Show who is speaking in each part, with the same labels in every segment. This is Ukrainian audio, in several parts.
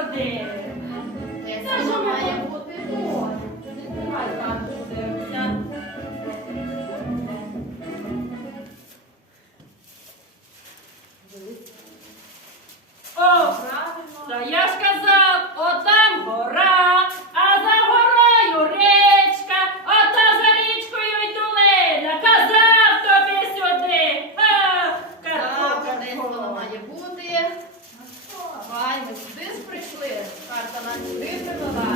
Speaker 1: сюди.
Speaker 2: Це ж має бути.
Speaker 1: Давай так подивимося. О, та я ж казав, отам гора, а за горою річка, ота за річкою й долина. Казав тобі сюди.
Speaker 2: Так, десь воно має бути. Давай, ми сюди ж прийшли. Карта нас сюди привела.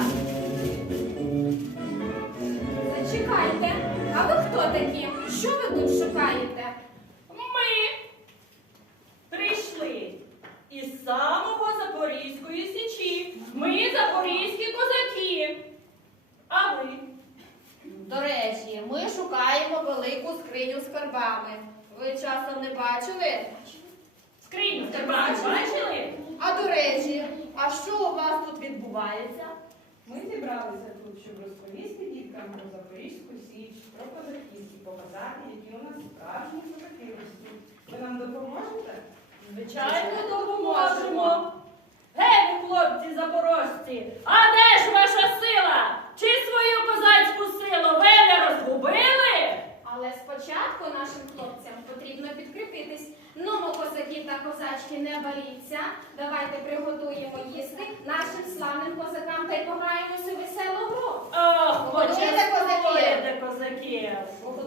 Speaker 3: Зачекайте, а ви хто такі? Що ви тут шукаєте?
Speaker 1: Ми прийшли із самого Запорізької січі. Ми запорізькі козаки. А ви?
Speaker 2: До речі, ми шукаємо велику скриню з скарбами. Ви часом не бачили?
Speaker 1: Скриню бачили?
Speaker 2: А до речі, а що у вас тут відбувається?
Speaker 4: Ми зібралися тут, щоб розповісти діткам про Запорізьку Січ, про козаків і показати, які у нас справжні козаки ростуть. Ви нам допоможете?
Speaker 1: Звичайно, допоможемо. Гей, ви, хлопці запорожці, а де ж ваша сила? Чи свою козацьку силу ви не розгубили?
Speaker 3: Але спочатку нашим хлопцям потрібно підкріпитись. Ному, козаки та козачки, не боріться. Давайте приготуємо їсти нашим славним козакам та й пограємося у веселу гру.
Speaker 1: Ох,
Speaker 2: Готуйте, козаки!
Speaker 1: козаків.